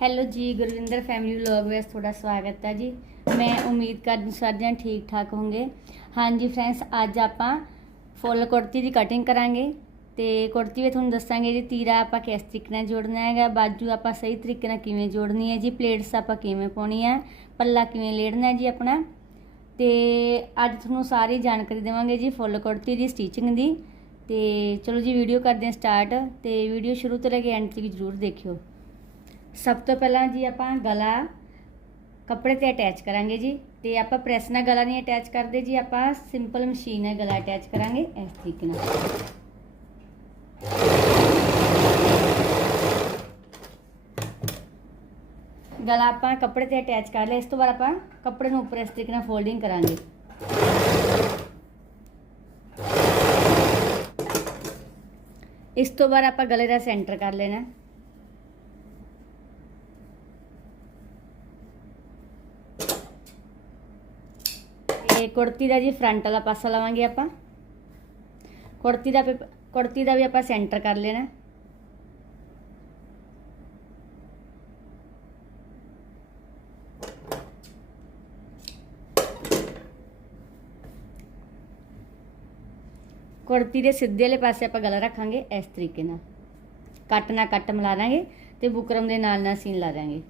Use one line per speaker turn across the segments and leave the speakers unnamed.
Hello ਜੀ, Gurvinder family vlog ਵਿੱਚ ਤੁਹਾਡਾ ਸਵਾਗਤ ਹੈ ਜੀ। ਮੈਂ ਉਮੀਦ ਕਰਦੀ ਸਾਰੇ ਠੀਕ ਠਾਕ ਹੋਵੋਗੇ। ਹਾਂਜੀ ਫਰੈਂਡਸ ਅੱਜ ਆਪਾਂ ਫੁੱਲ ਕੁੜਤੀ ਦੀ ਕਟਿੰਗ ਕਰਾਂਗੇ ਤੇ ਕੁੜਤੀ ਵਿੱਚ ਤੁਹਾਨੂੰ ਦੱਸਾਂਗੇ ਜੀ, ਤੀਰਾ ਆਪਾਂ ਕਿਸ ਤਰੀਕੇ ਨਾਲ ਜੋੜਨਾ ਹੈਗਾ, ਬਾਜੂ ਆਪਾਂ ਸਹੀ ਤਰੀਕੇ ਨਾਲ ਕਿਵੇਂ ਜੋੜਨੀ ਹੈ ਜੀ ਪਲੇਟਸ ਆਪਾਂ ਕਿਵੇਂ ਪਾਉਣੀ ਹੈ, ਪੱਲਾ ਕਿਵੇਂ ਲੇੜਨਾ ਹੈ ਜੀ ਆਪਣਾ। ਤੇ ਅੱਜ ਤੁਹਾਨੂੰ ਸਾਰੀ ਜਾਣਕਾਰੀ ਦੇਵਾਂਗੇ ਜੀ ਫੁੱਲ ਕੁੜਤੀ ਦੀ ਸਟਿਚਿੰਗ ਦੀ। ਤੇ ਚਲੋ ਜੀ ਵੀਡੀਓ ਕਰਦੇ ਹਾਂ ਸਟਾਰਟ ਤੇ ਵੀਡੀਓ ਸ਼ੁਰੂ ਤੋਂ ਲੈ ਕੇ ਐਂਡ ਤੱਕ ਜ਼ਰੂਰ ਦੇਖਿਓ। ਸਭ ਤੋਂ ਪਹਿਲਾਂ ਜੀ ਆਪਾਂ ਗਲਾ, ਕੱਪੜੇ ਤੇ ਅਟੈਚ ਕਰਾਂਗੇ ਜੀ ਤੇ ਆਪਾਂ ਪ੍ਰੈਸ ਨਾਲ ਗਲਾ ਨਹੀਂ ਅਟੈਚ ਕਰਦੇ ਜੀ, ਆਪਾਂ ਸਿੰਪਲ ਮਸ਼ੀਨ ਨਾਲ ਗਲਾ ਅਟੈਚ ਕਰਾਂਗੇ, ਇਸ ਤਰੀਕੇ ਨਾਲ। ਗਲਾ ਆਪਾਂ ਕੱਪੜੇ ਤੇ ਅਟੈਚ ਕਰ ਲਿਆ, ਇਸ ਤੋਂ ਬਾਅਦ ਆਪਾਂ ਕੱਪੜੇ ਨੂੰ ਉੱਪਰ ਇਸ ਤਰੀਕੇ ਨਾਲ ਫੋਲਡਿੰਗ ਕਰਾਂਗੇ। ਇਸ ਤੋਂ ਬਾਅਦ ਆਪਾਂ ਗਲੇ ਦਾ ਸੈਂਟਰ ਕਰ ਲੈਣਾ ਤੇ ਕੁੜਤੀ ਦਾ ਜੀ ਫਰੰਟ ਵਾਲਾ ਪਾਸਾ ਲਵਾਂਗੇ ਆਪਾਂ। ਕੁੜਤੀ ਦਾ ਵੀ- ਕੁੜਤੀ ਦਾ ਵੀ ਆਪਾਂ ਸੈਂਟਰ ਕਰ ਲੈਣਾ। ਕੁੜਤੀ ਦੇ ਸਿੱਧੇ ਵਾਲੇ ਪਾਸੇ ਆਪਾਂ ਗਲਾ ਰੱਖਾਂਗੇ ਇਸ ਤਰੀਕੇ ਨਾਲ। ਕੱਟ ਨਾਲ ਕੱਟ ਮਿਲਾ ਦਾਂਗੇ ਤੇ ਬੁਕਰਮ ਦੇ ਨਾਲ ਨਾਲ ਸੀਨ ਲਾ ਦਾਂਗੇ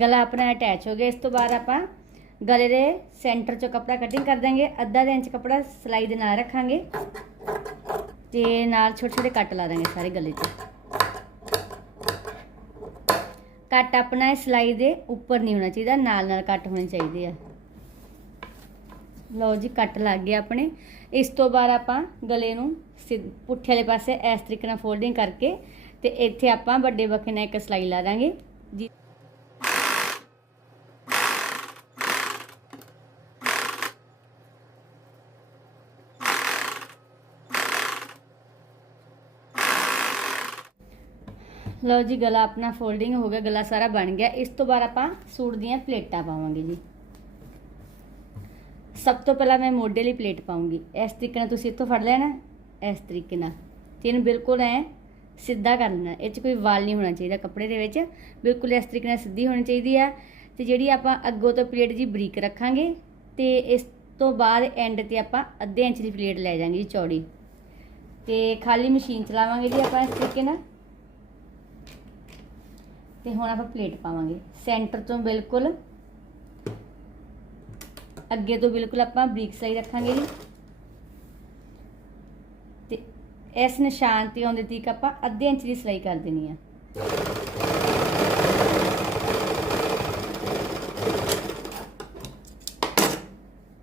ਗਲਾ ਆਪਣਾ ਅਟੈਚ ਹੋ ਗਿਆ। ਇਸ ਤੋਂ ਬਾਅਦ ਆਪਾਂ ਗਲੇ ਦੇ ਸੈਂਟਰ ਚੋਂ ਕੱਪੜਾ ਕਟਿੰਗ ਕਰ ਦਾਂਗੇ ਅੱਧਾ ਦੇ ਇੰਚ ਕੱਪੜਾ ਸਲਾਈ ਦੇ ਨਾਲ ਰੱਖਾਂਗੇ। ਤੇ ਨਾਲ ਛੋਟੇ ਛੋਟੇ ਕੱਟ ਲਾ ਦਾਂਗੇ ਸਾਰੇ ਗਲੇ 'ਚ ਕੱਟ ਆਪਣਾ ਸਲਾਈ ਦੇ ਉੱਪਰ ਨਹੀਂ ਹੋਣਾ ਚਾਹੀਦਾ, ਨਾਲ ਨਾਲ ਕੱਟ ਹੋਣੇ ਚਾਹੀਦੇ ਆ। ਲਓ ਜੀ, ਕੱਟ ਲੱਗ ਗਿਆ ਆਪਣੇ। ਇਸ ਤੋਂ ਬਾਅਦ ਆਪਾਂ ਗਲੇ ਨੂੰ ਸਿੱਧ- ਪੁੱਠੇ ਵਾਲੇ ਪਾਸੇ ਇਸ ਤਰੀਕੇ ਨਾਲ ਫੋਲਡਿੰਗ ਕਰਕੇ ਤੇ ਇੱਥੇ ਆਪਾਂ ਵੱਡੇ ਬੱਕੇ ਨਾਲ ਇੱਕ ਸਲਾਈ ਲਾ ਦਾਂਗੇ ਜੀ। ਲਓ ਜੀ, ਗਲਾ ਆਪਣਾ ਫੋਲਡਿੰਗ ਹੋ ਗਿਆ, ਗਲਾ ਸਾਰਾ ਬਣ ਗਿਆ। ਇਸ ਤੋਂ ਬਾਅਦ ਆਪਾਂ ਸੂਟ ਦੀਆਂ ਪਲੇਟਾਂ ਪਾਵਾਂਗੇ ਜੀ। ਸਭ ਤੋਂ ਪਹਿਲਾਂ ਮੈਂ ਮੋਢੇ ਲਈ ਪਲੇਟ ਪਾਉਂਗੀ। ਇਸ ਤਰੀਕੇ ਨਾਲ ਤੁਸੀਂ ਇੱਥੋਂ ਫੜ ਲੈਣਾ, ਇਸ ਤਰੀਕੇ ਨਾਲ। ਤੇ ਇਹਨੂੰ ਬਿਲਕੁਲ ਐ ਸਿੱਧਾ ਕਰ ਲੈਣਾ। ਇਹ 'ਚ ਕੋਈ ਵਾਲ ਨਹੀਂ ਹੋਣਾ ਚਾਹੀਦਾ ਕੱਪੜੇ ਦੇ ਵਿੱਚ। ਬਿਲਕੁਲ ਇਸ ਤਰੀਕੇ ਨਾਲ ਸਿੱਧੀ ਹੋਣੀ ਚਾਹੀਦੀ ਆ। ਤੇ ਜਿਹੜੀ ਆਪਾਂ ਅੱਗੋਂ ਤੋਂ ਪਲੇਟ ਜੀ ਬਰੀਕ ਰੱਖਾਂਗੇ, ਤੇ ਇਸ ਤੋਂ ਬਾਅਦ ਐਂਡ ਤੇ ਆਪਾਂ ਅੱਧੇ ਇੰਚ ਦੀ ਪਲੇਟ ਲੈ ਜਾਾਂਗੇ ਜੀ ਚੌੜੀ। ਤੇ ਖਾਲੀ ਮਸ਼ੀਨ ਚਲਾਵਾਂਗੇ ਜੀ ਆਪਾਂ ਇਸ ਤਰੀਕੇ ਨਾਲ। ਤੇ ਹੁਣ ਆਪਾਂ ਪਲੇਟ ਪਾਵਾਂਗੇ। ਸੈਂਟਰ ਤੋਂ ਬਿਲਕੁਲ ਅੱਗੇ ਤੋਂ ਬਿਲਕੁਲ ਆਪਾਂ ਬਰੀਕ ਸਹੀ ਰੱਖਾਂਗੇ ਜੀ। ਤੇ ਇਸ ਨਿਸ਼ਾਨ ਤੇ ਆਉਂਦੇ ਤੀਕ ਆਪਾਂ ਅੱਧੇ ਇੰਚ ਦੀ ਸਿਲਾਈ ਕਰ ਦੇਣੀ ਆ।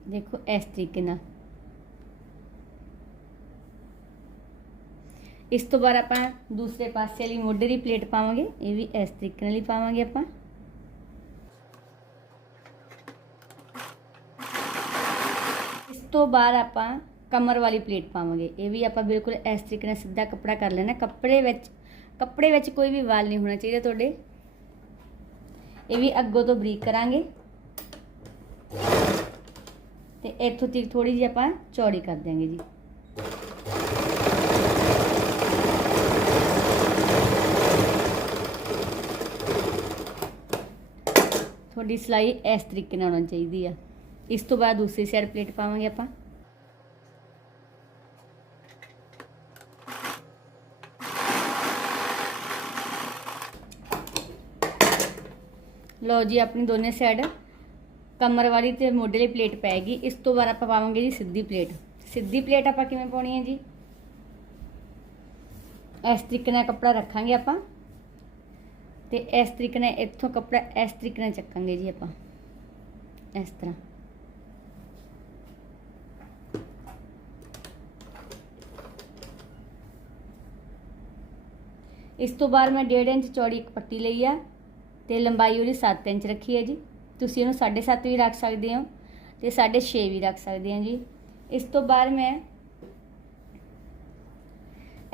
ਦੇਖੋ, ਇਸ ਤਰੀਕੇ ਨਾਲ ਇਸ ਤੋਂ ਬਾਅਦ ਆਪਾਂ ਦੂਸਰੇ ਪਾਸੇ ਵਾਲੀ ਮੋਢੇ ਦੀ ਪਲੇਟ ਪਾਵਾਂਗੇ। ਇਹ ਵੀ ਇਸ ਤਰੀਕੇ ਨਾਲ ਹੀ ਪਾਵਾਂਗੇ ਆਪਾਂ। ਇਸ ਤੋਂ ਬਾਅਦ ਆਪਾਂ ਕਮਰ ਵਾਲੀ ਪਲੇਟ ਪਾਵਾਂਗੇ। ਇਹ ਵੀ ਆਪਾਂ ਬਿਲਕੁਲ ਇਸ ਤਰੀਕੇ ਨਾਲ ਸਿੱਧਾ ਕੱਪੜਾ ਕਰ ਲੈਣਾ। ਕੱਪੜੇ ਵਿੱਚ ਕੱਪੜੇ ਵਿੱਚ ਕੋਈ ਵੀ ਵਾਲ ਨਹੀਂ ਹੋਣਾ ਚਾਹੀਦਾ ਤੁਹਾਡੇ। ਇਹ ਵੀ ਅੱਗੋਂ ਤੋਂ ਬਰੀਕ ਕਰਾਂਗੇ। ਤੇ ਇੱਥੋਂ ਤੱਕ ਥੋੜੀ ਜਿਹੀ ਆਪਾਂ ਚੌੜੀ ਕਰ ਦਿਆਂਗੇ ਜੀ। ਤੁਹਾਡੀ ਸਿਲਾਈ ਇਸ ਤਰੀਕੇ ਨਾਲ ਹੋਣੀ ਚਾਹੀਦੀ ਆ। ਇਸ ਤੋਂ ਬਾਅਦ ਦੂਸਰੀ ਸਾਈਡ ਪਲੇਟ ਪਾਵਾਂਗੇ ਆਪਾਂ। ਲਓ ਜੀ, ਆਪਣੀ ਦੋਨੇ ਸਾਈਡ ਕਮਰ ਵਾਲੀ ਤੇ ਮੋਢੇ ਵਾਲੀ ਪਲੇਟ ਪੈਗੀ ਇਸ ਤੋਂ ਬਾਅਦ ਆਪਾਂ ਪਾਵਾਂਗੇ ਜੀ ਸਿੱਧੀ ਪਲੇਟ ਸਿੱਧੀ ਪਲੇਟ ਆਪਾਂ ਕਿਵੇਂ ਪਾਉਣੀ ਹੈ ਜੀ? ਇਸ ਤਰੀਕੇ ਨਾਲ ਕੱਪੜਾ ਰੱਖਾਂਗੇ ਆਪਾਂ। ਤੇ ਇਸ ਤਰੀਕੇ ਨਾਲ ਇੱਥੋਂ ਕੱਪੜਾ ਇਸ ਤਰੀਕੇ ਨਾਲ ਚੱਕਾਂਗੇ ਜੀ ਆਪਾਂ। ਇਸ ਤਰ੍ਹਾਂ। ਇਸ ਤੋਂ ਬਾਅਦ ਮੈਂ 1.5 ਇੰਚ ਚੌੜੀ ਇੱਕ ਪੱਟੀ ਲਈ ਆ ਤੇ ਲੰਬਾਈ ਉਹਦੀ 7 ਇੰਚ ਰੱਖੀ ਹੈ ਜੀ। ਤੁਸੀਂ ਇਹਨੂੰ 7.5 ਵੀ ਰੱਖ ਸਕਦੇ ਹੋ ਤੇ 6.5 ਵੀ ਰੱਖ ਸਕਦੇ ਹੋ ਜੀ। ਇਸ ਤੋਂ ਬਾਅਦ ਮੈਂ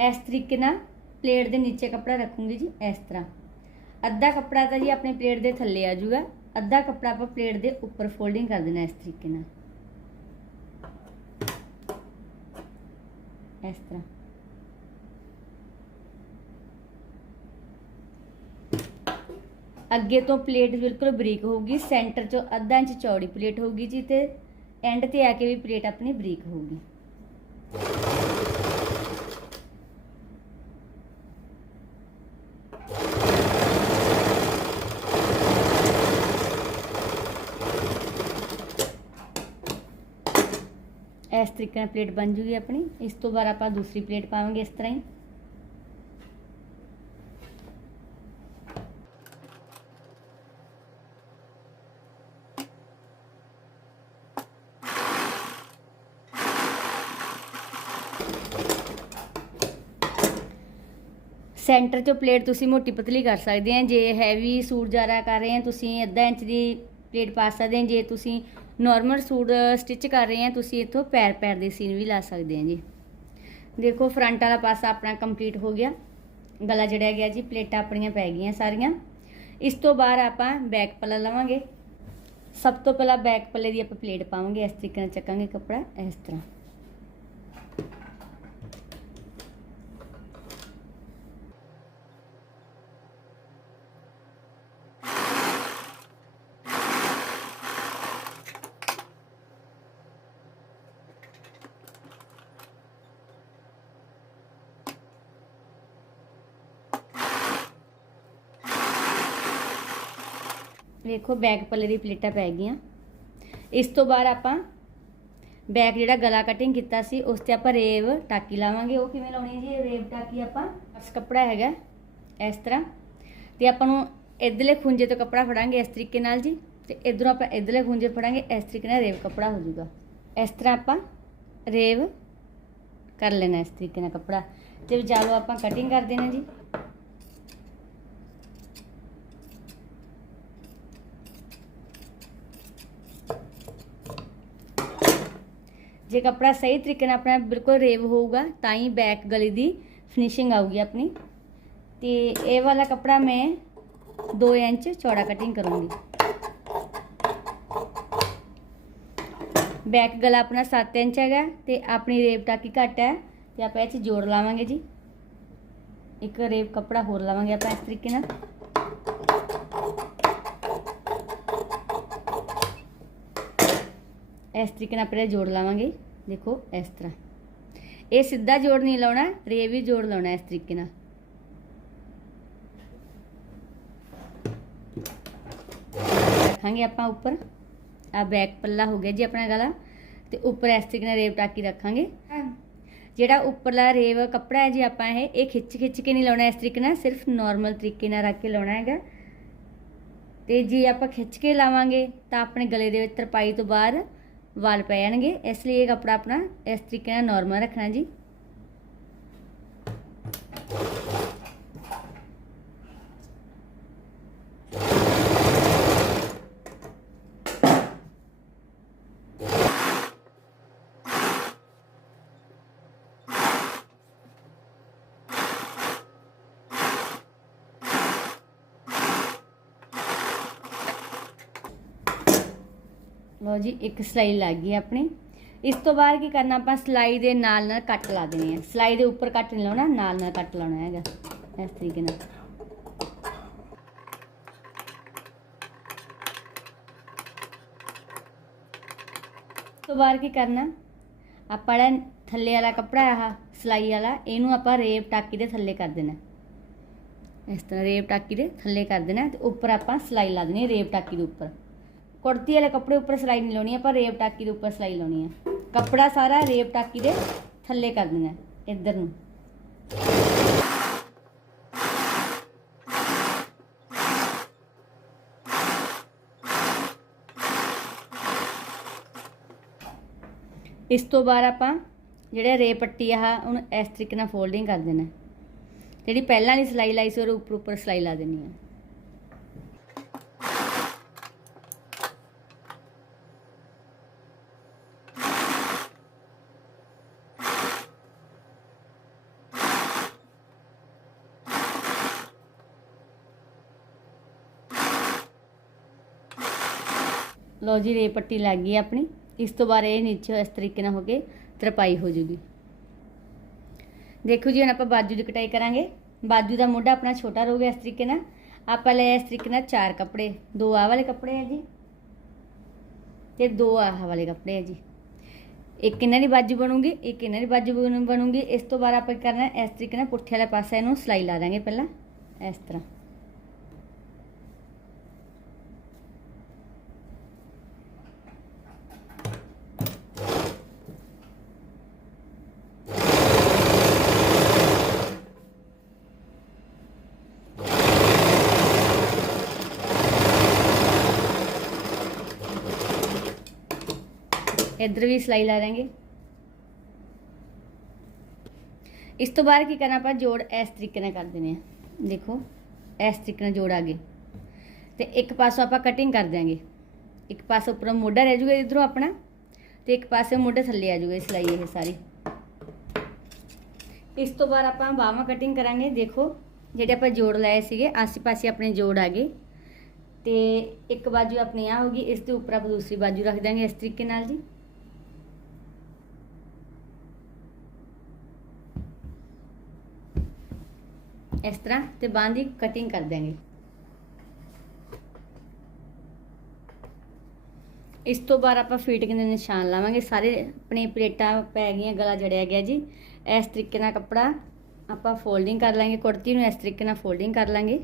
ਇਸ ਤਰੀਕੇ ਨਾਲ ਪਲੇਟ ਦੇ ਨੀਚੇ ਕੱਪੜਾ ਰੱਖੂੰਗੀ ਜੀ, ਇਸ ਤਰ੍ਹਾਂ। ਅੱਧਾ ਕੱਪੜਾ ਤਾਂ ਜੀ ਆਪਣੇ ਪਲੇਟ ਦੇ ਥੱਲੇ ਆ ਜਾਊਗਾ। ਅੱਧਾ ਕੱਪੜਾ ਆਪਾਂ ਪਲੇਟ ਦੇ ਉੱਪਰ ਫੋਲਡਿੰਗ ਕਰ ਦੇਣਾ ਇਸ ਤਰੀਕੇ ਨਾਲ। ਇਸ ਤਰ੍ਹਾਂ। ਅੱਗੇ ਤੋਂ ਪਲੇਟ ਬਿਲਕੁਲ ਬਰੀਕ ਹੋਊਗੀ। ਸੈਂਟਰ ਚੋਂ ਅੱਧਾ ਇੰਚ ਚੌੜੀ ਪਲੇਟ ਹੋਊਗੀ ਜੀ ਤੇ ਐਂਡ ਤੇ ਆ ਕੇ ਵੀ ਪਲੇਟ ਆਪਣੀ ਬਰੀਕ ਹੋਊਗੀ। ਇਸ ਤਰੀਕੇ ਨਾਲ ਪਲੇਟ ਬਣ ਜੂਗੀ ਆਪਣੀ। ਇਸ ਤੋਂ ਬਾਅਦ ਆਪਾਂ ਦੂਸਰੀ ਪਲੇਟ ਪਾਵਾਂਗੇ ਇਸ ਤਰ੍ਹਾਂ ਹੀ। ਸੈਂਟਰ 'ਚੋਂ ਪਲੇਟ ਤੁਸੀਂ ਮੋਟੀ ਪਤਲੀ ਕਰ ਸਕਦੇ ਆ। ਜੇ ਹੈਵੀ ਸੂਟ ਜ਼ਿਆਦਾ ਕਰ ਰਹੇ ਆ, ਤੁਸੀਂ ਅੱਧਾ ਇੰਚ ਦੀ ਪਲੇਟ ਪਾ ਸਕਦੇ ਆ। ਜੇ ਤੁਸੀਂ ਨਾਰਮਲ ਸੂਟ ਸਟਿਚ ਕਰ ਰਹੇ ਆ ਤੁਸੀਂ ਇੱਥੋਂ ਪੈਰ ਪੈਰ ਦੇ ਸੀਨ ਵੀ ਲਾ ਸਕਦੇ ਆ ਜੀ। ਦੇਖੋ ਫਰੰਟ ਵਾਲਾ ਪਾਸਾ ਆਪਣਾ ਕੰਪਲੀਟ ਹੋ ਗਿਆ। ਗਲਾ ਜੜਿਆ ਗਿਆ ਜੀ, ਪਲੇਟਾਂ ਆਪਣੀਆਂ ਪੈ ਗਈਆਂ ਸਾਰੀਆਂ। ਇਸ ਤੋਂ ਬਾਅਦ ਆਪਾਂ ਬੈਕ ਪੱਲਾ ਲਵਾਂਗੇ। ਸਭ ਤੋਂ ਪਹਿਲਾਂ ਬੈਕ ਪੱਲੇ ਦੀ ਆਪਾਂ ਪਲੇਟ ਪਾਵਾਂਗੇ, ਇਸ ਤਰੀਕੇ ਨਾਲ ਚੱਕਾਂਗੇ ਕੱਪੜਾ, ਇਸ ਤਰ੍ਹਾਂ। ਵੇਖੋ ਬੈਕ ਪੱਲੇ ਦੀ ਪਲੇਟਾਂ ਪੈ ਗਈਆਂ। ਇਸ ਤੋਂ ਬਾਅਦ ਆਪਾਂ ਬੈਕ ਜਿਹੜਾ ਗਲਾ ਕਟਿੰਗ ਕੀਤਾ ਸੀ, ਉਸ ਤੇ ਆਪਾਂ ਰੇਵ ਟਾਕੀ ਲਾਵਾਂਗੇ। ਉਹ ਕਿਵੇਂ ਲਾਉਣੀ ਹੈ ਜੀ? ਇਹ ਰੇਵ ਟਾਕੀ ਆਪਾਂ ਇਸ ਕੱਪੜਾ ਹੈਗਾ ਇਸ ਤਰ੍ਹਾਂ। ਤੇ ਆਪਾਂ ਨੂੰ ਇਧਰਲੇ ਖੁੰਝੇ ਤੋਂ ਕੱਪੜਾ ਫੜਾਂਗੇ ਇਸ ਤਰੀਕੇ ਨਾਲ ਜੀ। ਤੇ ਇਧਰੋਂ ਆਪਾਂ ਇਧਰਲੇ ਖੁੰਝੇ ਫੜਾਂਗੇ, ਇਸ ਤਰੀਕੇ ਨਾਲ ਰੇਵ ਕੱਪੜਾ ਹੋ ਜਾਊਗਾ। ਇਸ ਤਰ੍ਹਾਂ ਆਪਾਂ ਰੇਵ ਕਰ ਲੈਣਾ ਇਸ ਤਰੀਕੇ ਨਾਲ ਕੱਪੜਾ। ਤੇ ਵਿਚਾਲੋ ਆਪਾਂ ਕਟਿੰਗ ਕਰ ਦੇਣਾ ਜੀ। ਜੇ ਕੱਪੜਾ ਸਹੀ ਤਰੀਕੇ ਨਾਲ ਆਪਣਾ ਬਿਲਕੁਲ ਰੇਵ ਹੋਊਗਾ, ਤਾਂ ਹੀ ਬੈਕ ਗਲੇ ਦੀ ਫਿਨਿਸ਼ਿੰਗ ਆਊਗੀ ਆਪਣੀ। ਤੇ ਇਹ ਵਾਲਾ ਕੱਪੜਾ ਮੈਂ 2 ਇੰਚ ਚੌੜਾ ਕਟਿੰਗ ਕਰੂੰਗੀ। ਬੈਕ ਗਲਾ ਆਪਣਾ 7 ਇੰਚ ਹੈਗਾ ਤੇ ਆਪਣੀ ਰੇਵ ਟਾਕੀ ਘੱਟ ਹੈ ਤੇ ਆਪਾਂ ਇਹ 'ਚ ਜੋੜ ਲਾਵਾਂਗੇ ਜੀ। ਇੱਕ ਰੇਵ ਕੱਪੜਾ ਹੋਰ ਲਾਵਾਂਗੇ ਆਪਾਂ ਇਸ ਤਰੀਕੇ ਨਾਲ। ਇਸ ਤਰੀਕੇ ਨਾਲ ਪਹਿਲੇ ਜੋੜ ਲਾਵਾਂਗੇ। ਦੇਖੋ ਇਸ ਤਰ੍ਹਾਂ। ਇਹ ਸਿੱਧਾ ਜੋੜ ਨਹੀਂ ਲਾਉਣਾ ਰੇ ਵੀ ਜੋੜ ਲਾਉਣਾ ਇਸ ਤਰੀਕੇ ਨਾਲ। ਰੱਖਾਂਗੇ ਆਪਾਂ ਉੱਪਰ। ਆ ਬੈਕ ਪੱਲਾ ਹੋ ਗਿਆ ਜੀ ਆਪਣਾ ਗਲਾ। ਤੇ ਉੱਪਰ ਇਸ ਤਰੀਕੇ ਨਾਲ ਰੇਵ ਟਾਕੀ ਰੱਖਾਂਗੇ। ਜਿਹੜਾ ਉੱਪਰਲਾ ਰੇਵ ਕੱਪੜਾ ਹੈ ਜੀ ਆਪਾਂ ਇਹ ਇਹ ਖਿੱਚ ਖਿੱਚ ਕੇ ਨਹੀਂ ਲਾਉਣਾ ਇਸ ਤਰੀਕੇ ਨਾਲ ਸਿਰਫ ਨਾਰਮਲ ਤਰੀਕੇ ਨਾਲ ਰੱਖ ਕੇ ਲਾਉਣਾ ਹੈਗਾ। ਤੇ ਜੇ ਆਪਾਂ ਖਿੱਚ ਕੇ ਲਾਵਾਂਗੇ ਤਾਂ ਆਪਣੇ ਗਲੇ ਦੇ ਵਿੱਚ ਤਰਪਾਈ ਤੋਂ ਬਾਅਦ ਵਾਲ ਪੈ ਜਾਣਗੇ। ਇਸ ਲਈ ਇਹ ਕੱਪੜਾ ਆਪਣਾ ਇਸ ਤਰੀਕੇ ਨਾਲ ਨਾਰਮਲ ਰੱਖਣਾ ਜੀ। ਲਓ ਜੀ, ਇੱਕ ਸਲਾਈ ਲੱਗ ਗਈ ਆਪਣੀ। ਇਸ ਤੋਂ ਬਾਅਦ ਕੀ ਕਰਨਾ, ਆਪਾਂ ਸਲਾਈ ਦੇ ਨਾਲ ਨਾਲ ਕੱਟ ਲਾ ਦੇਣੀ ਹੈ ਸਲਾਈ ਦੇ ਉੱਪਰ ਕੱਟ ਨਹੀਂ ਲਾਉਣਾ, ਨਾਲ ਨਾਲ ਕੱਟ ਲਾਉਣਾ ਹੈਗਾ, ਇਸ ਤਰੀਕੇ ਨਾਲ। ਤੋਂ ਬਾਅਦ ਕੀ ਕਰਨਾ, ਆਪਾਂ ਜਿਹੜਾ ਥੱਲੇ ਵਾਲਾ ਕੱਪੜਾ ਆ ਸਲਾਈ ਵਾਲਾ, ਇਹਨੂੰ ਆਪਾਂ ਰੇਪ ਟਾਕੀ ਦੇ ਥੱਲੇ ਕਰ ਦੇਣਾ। ਇਸ ਤਰ੍ਹਾਂ ਰੇਪ ਟਾਕੀ ਦੇ ਥੱਲੇ ਕਰ ਦੇਣਾ, ਤੇ ਉੱਪਰ ਆਪਾਂ ਸਲਾਈ ਲਾ ਦੇਣੀ ਰੇਪ ਟਾਕੀ ਦੇ ਉੱਪਰ। ਕੁੜਤੀ ਵਾਲੇ ਕੱਪੜੇ ਉੱਪਰ ਸਿਲਾਈ ਨਹੀਂ ਲਾਉਣੀ, ਆਪਾਂ ਰੇਪ ਟਾਕੀ ਦੇ ਉੱਪਰ ਸਿਲਾਈ ਲਾਉਣੀ ਹੈ ਕੱਪੜਾ ਸਾਰਾ ਰੇਪ ਟਾਕੀ ਦੇ ਥੱਲੇ ਕਰ ਦੇਣਾ, ਇੱਧਰ ਨੂੰ। ਇਸ ਤੋਂ ਬਾਅਦ ਆਪਾਂ ਜਿਹੜੇ ਰੇ ਪੱਟੀ ਆ ਉਹਨੂੰ ਇਸ ਤਰੀਕੇ ਨਾਲ ਫੋਲਡਿੰਗ ਕਰ ਦੇਣਾ। ਜਿਹੜੀ ਪਹਿਲਾਂ ਵਾਲੀ ਸਿਲਾਈ ਲਾਈ ਸੀ ਉਹਦੇ ਉੱਪਰ ਉੱਪਰ ਸਿਲਾਈ ਲਾ ਦੇਣੀ ਆ। ਲਓ ਜੀ ਰੇ ਪੱਟੀ ਲੱਗ ਗਈ ਆਪਣੀ। ਇਸ ਤੋਂ ਬਾਅਦ ਇਹ ਨੀਚੇ ਇਸ ਤਰੀਕੇ ਨਾਲ ਹੋ ਕੇ ਤਰਪਾਈ ਹੋ ਜੂਗੀ। ਦੇਖੋ ਜੀ, ਹੁਣ ਆਪਾਂ ਬਾਜੂ ਦੀ ਕਟਾਈ ਕਰਾਂਗੇ। ਬਾਜੂ ਦਾ ਮੋਢਾ ਆਪਣਾ ਛੋਟਾ ਰਹੂਗਾ ਇਸ ਤਰੀਕੇ ਨਾਲ। ਆਪਾਂ ਲੈ ਇਸ ਤਰੀਕੇ ਨਾਲ ਚਾਰ ਕੱਪੜੇ। ਦੋ ਆਹ ਵਾਲੇ ਕੱਪੜੇ ਆ ਜੀ। ਤੇ ਦੋ ਆਹ ਵਾਲੇ ਕੱਪੜੇ ਆ ਜੀ। ਇੱਕ ਇਹਨਾਂ ਦੀ ਬਾਜੂ ਬਣੂਗੀ, ਇੱਕ ਇਹਨਾਂ ਦੀ ਬਾਜੂ ਬਣੂਗੀ। ਇਸ ਤੋਂ ਬਾਅਦ ਆਪਾਂ ਕੀ ਕਰਨਾ, ਇਸ ਤਰੀਕੇ ਨਾਲ ਪੁੱਠੇ ਵਾਲੇ ਪਾਸੇ ਇਹਨੂੰ ਸਲਾਈ ਲਾ ਦਾਂਗੇ ਪਹਿਲਾਂ। ਇਸ ਤਰ੍ਹਾਂ। ਇੱਧਰ ਵੀ ਸਲਾਈ ਲਾ ਦਾਂਗੇ ਇਸ ਤੋਂ ਬਾਅਦ ਕੀ ਕਰਨਾ ਆਪਾਂ ਜੋੜ ਇਸ ਤਰੀਕੇ ਨਾਲ ਕਰ ਦਿੰਦੇ ਆ ਦੇਖੋ ਇਸ ਤਰੀਕੇ ਨਾਲ ਜੋੜ ਆ ਗਏ ਤੇ ਇੱਕ ਪਾਸੋਂ ਆਪਾਂ ਕਟਿੰਗ ਕਰ ਦਿਆਂਗੇ ਇੱਕ ਪਾਸੇ ਉੱਪਰੋਂ ਮੋਢਾ ਰਹਿ ਜਾਊਗਾ ਇਧਰੋਂ ਆਪਣਾ ਤੇ ਇੱਕ ਪਾਸੇ ਮੋਢੇ ਥੱਲੇ ਆ ਜਾਊਗਾ ਇਹ ਸਿਲਾਈ ਇਹ ਸਾਰੀ ਇਸ ਤੋਂ ਬਾਅਦ ਆਪਾਂ ਬਾਹਾਂ ਕਟਿੰਗ ਕਰਾਂਗੇ ਦੇਖੋ ਜਿਹੜੇ ਆਪਾਂ ਜੋੜ ਲਏ ਸੀਗੇ ਆਸੇ ਪਾਸੇ ਆਪਣੇ ਜੋੜ ਆ ਗਏ ਤੇ ਇੱਕ ਬਾਜੂ ਆਪਣੀ ਆ ਹੋਗੀ ਇਸ ਦੇ ਉੱਪਰ ਆਪਾਂ ਦੂਸਰੀ ਬਾਜੂ ਰੱਖ ਦਾਂਗੇ ਇਸ ਤਰੀਕੇ ਨਾਲ ਜੀ ਇਸ ਤਰ੍ਹਾਂ ਤੇ ਬਾਂਹ ਦੀ ਕਟਿੰਗ ਕਰ ਦਾਂਗੇ ਇਸ ਤੋਂ ਬਾਅਦ ਆਪਾਂ ਫੀਟਿੰਗ ਦੇ ਨਿਸ਼ਾਨ ਲਾਵਾਂਗੇ, ਸਾਰੇ ਆਪਣੇ ਪਲੇਟਾਂ ਪੈ ਗਈਆਂ, ਗਲਾ ਜੜਿਆ ਗਿਆ ਜੀ। ਇਸ ਤਰੀਕੇ ਨਾਲ ਕੱਪੜਾ ਆਪਾਂ ਫੋਲਡਿੰਗ ਕਰ ਲਾਂਗੇ, ਕੁੜਤੀ ਨੂੰ ਇਸ ਤਰੀਕੇ ਨਾਲ ਫੋਲਡਿੰਗ ਕਰ ਲਾਂਗੇ।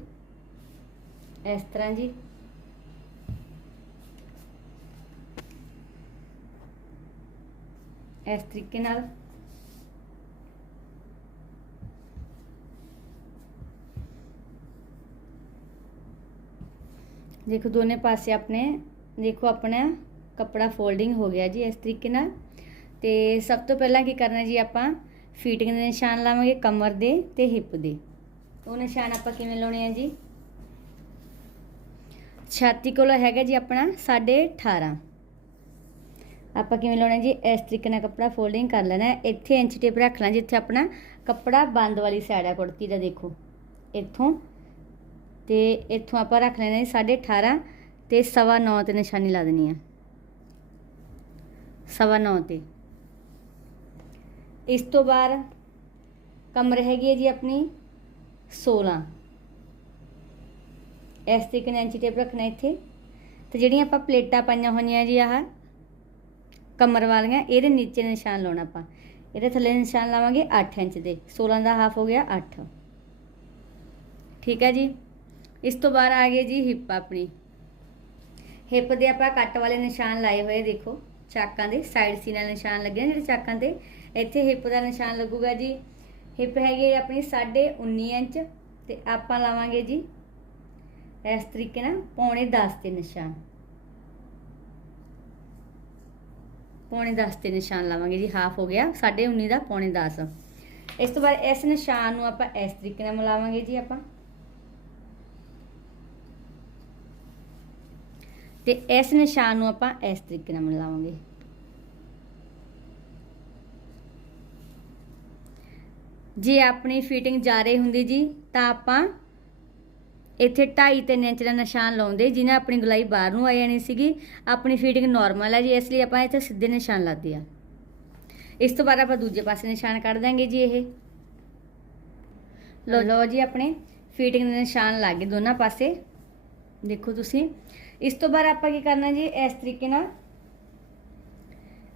ਇਸ ਤਰ੍ਹਾਂ ਜੀ। ਇਸ ਤਰੀਕੇ ਨਾਲ ਦੇਖੋ ਦੋਨੇ ਪਾਸੇ ਆਪਣੇ, ਦੇਖੋ ਆਪਣਾ ਕੱਪੜਾ ਫੋਲਡਿੰਗ ਹੋ ਗਿਆ ਜੀ ਇਸ ਤਰੀਕੇ ਨਾਲ। ਤੇ ਸਭ ਤੋਂ ਪਹਿਲਾਂ ਕੀ ਕਰਨਾ ਜੀ ਆਪਾਂ ਫੀਟਿੰਗ ਦੇ ਨਿਸ਼ਾਨ ਲਾਵਾਂਗੇ ਕਮਰ ਦੇ ਤੇ ਹਿੱਪ ਦੇ। ਉਹ ਨਿਸ਼ਾਨ ਆਪਾਂ ਕਿਵੇਂ ਲਾਉਣੇ ਆ ਜੀ? ਛਾਤੀ ਕੋਲ ਹੈਗਾ ਜੀ ਆਪਣਾ 18.5 ਆਪਾਂ ਕਿਵੇਂ ਲਾਉਣਾ ਜੀ? ਇਸ ਤਰੀਕੇ ਨਾਲ ਕੱਪੜਾ ਫੋਲਡਿੰਗ ਕਰ ਲੈਣਾ। ਇੱਥੇ ਇੰਚ ਟੇਪ ਰੱਖ ਲਾਂ ਜਿੱਥੇ ਆਪਣਾ ਕੱਪੜਾ ਬੰਦ ਵਾਲੀ ਸਾਈਡ ਹੈ ਕੁੜਤੀ ਦਾ ਦੇਖੋ। ਇੱਥੋਂ ਤੇ ਇੱਥੋਂ ਆਪਾਂ ਰੱਖ ਲੈਣਾ ਜੀ 18.5 ਤੇ 9.5 ਤੇ ਨਿਸ਼ਾਨੀ ਲਾ ਦੇਣੀ ਆ। 9.5 ਤੇ। ਇਸ ਤੋਂ ਬਾਅਦ ਕਮਰ ਹੈਗੀ ਹੈ ਜੀ ਆਪਣੀ 16 ਇਸ 'ਤੇ ਨਾਲ ਇੰਚ ਟੇਪ ਰੱਖਣਾ ਇੱਥੇ। ਤੇ ਜਿਹੜੀਆਂ ਆਪਾਂ ਪਲੇਟਾਂ ਪਾਈਆਂ ਹੋਈਆਂ ਜੀ ਆਹ ਕਮਰ ਵਾਲੀਆਂ, ਇਹਦੇ ਨੀਚੇ ਨਿਸ਼ਾਨ ਲਾਉਣਾ ਆਪਾਂ। ਇਹਦੇ ਥੱਲੇ ਨਿਸ਼ਾਨ ਲਾਵਾਂਗੇ 8 ਇੰਚ ਦੇ। 16 ਦਾ ਹਾਫ ਹੋ ਗਿਆ 8 ਠੀਕ ਹੈ ਜੀ? ਇਸ ਤੋਂ ਬਾਅਦ ਆ ਗਏ ਜੀ ਹਿੱਪ ਆਪਣੀ। ਹਿੱਪ ਦੇ ਆਪਾਂ ਕੱਟ ਵਾਲੇ ਨਿਸ਼ਾਨ ਲਾਏ ਹੋਏ ਦੇਖੋ। ਚਾਕਾਂ ਦੇ ਸਾਈਡ ਸੀ ਨਾਲ ਨਿਸ਼ਾਨ ਲੱਗੇ ਨੇ ਜਿਹੜੇ ਚਾਕਾਂ ਤੇ। ਇੱਥੇ ਹਿੱਪ ਦਾ ਨਿਸ਼ਾਨ ਲੱਗੂਗਾ ਜੀ। ਹਿੱਪ ਹੈਗੀ ਹੈ ਆਪਣੀ 19.5 ਇੰਚ ਤੇ ਆਪਾਂ ਲਾਵਾਂਗੇ ਜੀ ਇਸ ਤਰੀਕੇ ਨਾਲ ਪੌਣੇ 10 ਤੇ ਨਿਸ਼ਾਨ। ਪੌਣੇ 10 ਤੇ ਨਿਸ਼ਾਨ ਲਾਵਾਂਗੇ ਜੀ ਹਾਫ ਹੋ ਗਿਆ 19.5 ਦਾ ਪੌਣੇ 10 ਇਸ ਤੋਂ ਬਾਅਦ ਇਸ ਨਿਸ਼ਾਨ ਨੂੰ ਆਪਾਂ ਇਸ ਤਰੀਕੇ ਨਾਲ ਮਿਲਾਵਾਂਗੇ ਜੀ ਆਪਾਂ। ਤੇ ਇਸ ਨਿਸ਼ਾਨ ਨੂੰ ਆਪਾਂ ਇਸ ਤਰੀਕੇ ਨਾਲ ਮਿਲਾਵਾਂਗੇ। ਜੇ ਆਪਣੀ ਫਿਟਿੰਗ ਜਾ ਰਹੀ ਹੁੰਦੀ ਜੀ, ਤਾਂ ਆਪਾਂ ਇੱਥੇ 2.5 3 ਇੰਚ ਦਾ ਨਿਸ਼ਾਨ ਲਾਉਂਦੇ, ਜਿਹਨੇ ਆਪਣੀ ਗੁਲਾਈ ਬਾਹਰ ਨੂੰ ਆ ਜਾਣੀ ਸੀਗੀ, ਆਪਣੀ ਫਿਟਿੰਗ ਨਾਰਮਲ ਹੈ ਜੀ, ਇਸ ਲਈ ਆਪਾਂ ਇੱਥੇ ਸਿੱਧੇ ਨਿਸ਼ਾਨ ਲਾਦੇ ਆ। ਇਸ ਤੋਂ ਬਾਅਦ ਆਪਾਂ ਦੂਜੇ ਪਾਸੇ ਨਿਸ਼ਾਨ ਕੱਢ ਦਾਂਗੇ ਜੀ ਇਹ। ਲੋ ਲੋ ਜੀ, ਆਪਣੇ ਫਿਟਿੰਗ ਦੇ ਨਿਸ਼ਾਨ ਲੱਗ ਗਏ ਦੋਨਾਂ ਪਾਸੇ। ਦੇਖੋ ਤੁਸੀਂ ਇਸ ਤੋਂ ਬਾਅਦ ਆਪਾਂ ਕੀ ਕਰਨਾ ਜੀ? ਇਸ ਤਰੀਕੇ ਨਾਲ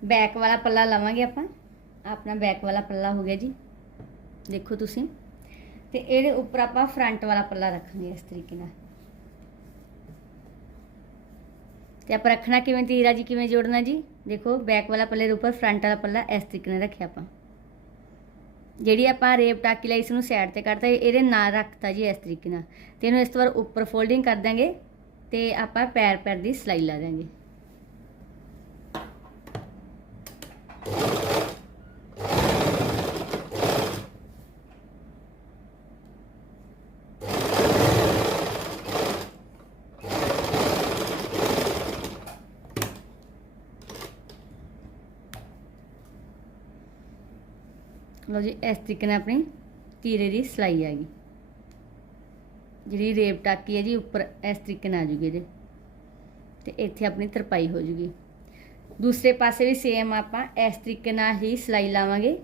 ਬੈਕ ਵਾਲਾ ਪੱਲਾ ਲਵਾਂਗੇ ਆਪਾਂ। ਆਪਣਾ ਬੈਕ ਵਾਲਾ ਪੱਲਾ ਹੋ ਗਿਆ ਜੀ। ਦੇਖੋ ਤੁਸੀਂ। ਤੇ ਇਹਦੇ ਉੱਪਰ ਆਪਾਂ ਫਰੰਟ ਵਾਲਾ ਪੱਲਾ ਰੱਖਾਂਗੇ ਇਸ ਤਰੀਕੇ ਨਾਲ। ਤੇ ਆਪਾਂ ਰੱਖਣਾ ਕਿਵੇਂ ਤੀਰਾ ਜੀ? ਕਿਵੇਂ ਜੋੜਨਾ ਜੀ? ਦੇਖੋ ਬੈਕ ਵਾਲਾ ਪੱਲੇ ਦੇ ਉੱਪਰ ਫਰੰਟ ਵਾਲਾ ਪੱਲਾ ਇਸ ਤਰੀਕੇ ਨਾਲ ਰੱਖਿਆ ਆਪਾਂ। ਜਿਹੜੀ ਆਪਾਂ ਰੇਪ ਟਾਕੀ ਲਈ ਇਸ ਨੂੰ ਸਾਈਡ ਤੇ ਕੱਢਤਾ, ਇਹਦੇ ਨਾਲ ਰੱਖਤਾ ਜੀ ਇਸ ਤਰੀਕੇ ਨਾਲ। ਤੇ ਇਹਨੂੰ ਇਸ ਤੋਂ ਬਾਅਦ ਉੱਪਰ ਫੋਲਡਿੰਗ ਕਰ ਦਾਂਗੇ ਤੇ ਆਪਾਂ ਪੈਰ ਪੈਰ ਦੀ ਸਲਾਈ ਲਾ ਦਾਂਗੇ ਲਓ ਜੀ, ਇਸ ਤਰੀਕੇ ਨਾਲ ਆਪਣੀ ਕੀਰੇ ਦੀ ਸਲਾਈ ਆ ਗਈ। ਜਿਹੜੀ ਰੇਪ ਟਾਕੀ ਹੈ ਜੀ, ਉੱਪਰ ਇਸ ਤਰੀਕੇ ਨਾਲ ਆ ਜੂਗੀ ਇਹਦੇ। ਤੇ ਇੱਥੇ ਆਪਣੀ ਤਰਪਾਈ ਹੋ ਜੂਗੀ। ਦੂਸਰੇ ਪਾਸੇ ਵੀ ਸੇਮ ਆਪਾਂ ਇਸ ਤਰੀਕੇ ਨਾਲ ਹੀ ਸਿਲਾਈ ਲਾਵਾਂਗੇ।